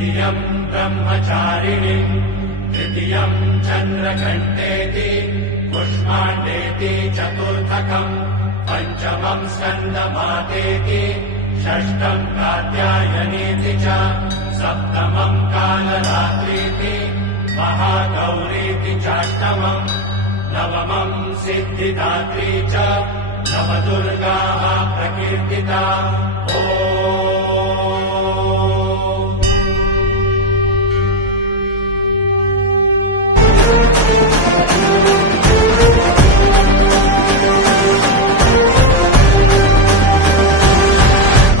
द्वितीयम् ब्रह्मचारिणीम् तृतीयम् चन्द्रघण्टेति कुष्माण्डेति चतुर्थकम् पञ्चमम् स्कन्दमातेति षष्ठम् कात्यायनीति च सप्तमम् कालरात्रीति महागौरीति चाष्टमम् नवमम् सिद्धिदात्री च नवदुर्गाः प्रकीर्तिता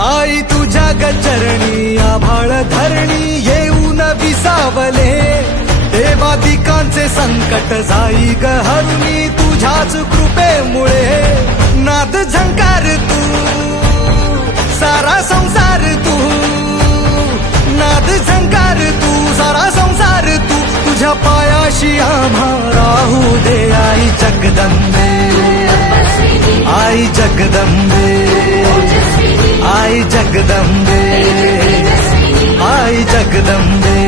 आई तुझ्या गचरणी आभाळ धरणी येऊन विसावले देवादिकांचे संकट जाई गहरुनी तुझ्याच कृपेमुळे नाद झंकार तू सारा संसार तू नाद झंकार तू सारा संसार तू तुझ्या पायाशी आम्हा राहू दे आई जगदंबे आई जगदंबे आई जगदंबे आई जगदंबे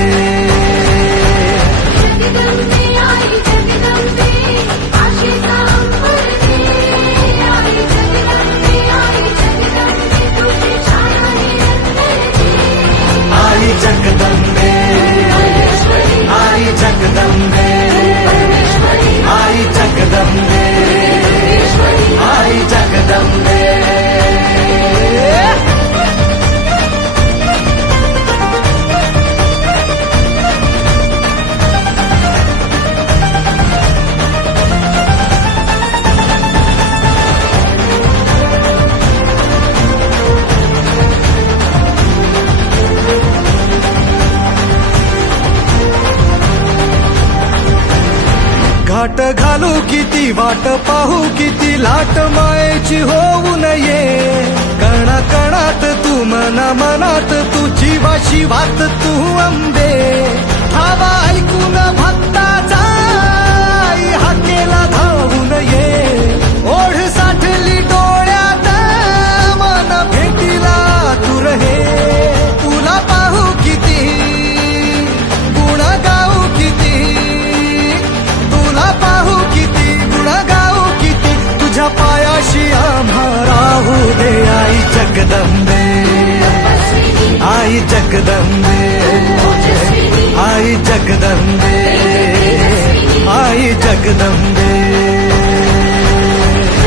आई जगदंबे आई जगदंबे आई जगदंबे आई जगदंबे घाट घालू किती वाट पाहू किती लाट मायेची होऊ नये कणा कणात तू मना मनात तू जीवा शिवात तू अंबे ठावा ऐकून भक्ताचा हाकेला धावून ये ओढ साठली डोळ्यात मन भेटीला तू रहे तुला पाहू किती गुण गाऊ किती तुला पाहू किती गुण गाऊ किती तुझ्या पायाशी आम्हा राहू दे आई जगदंबे आई जगदंबे आई जगदंबे आई जगदंबे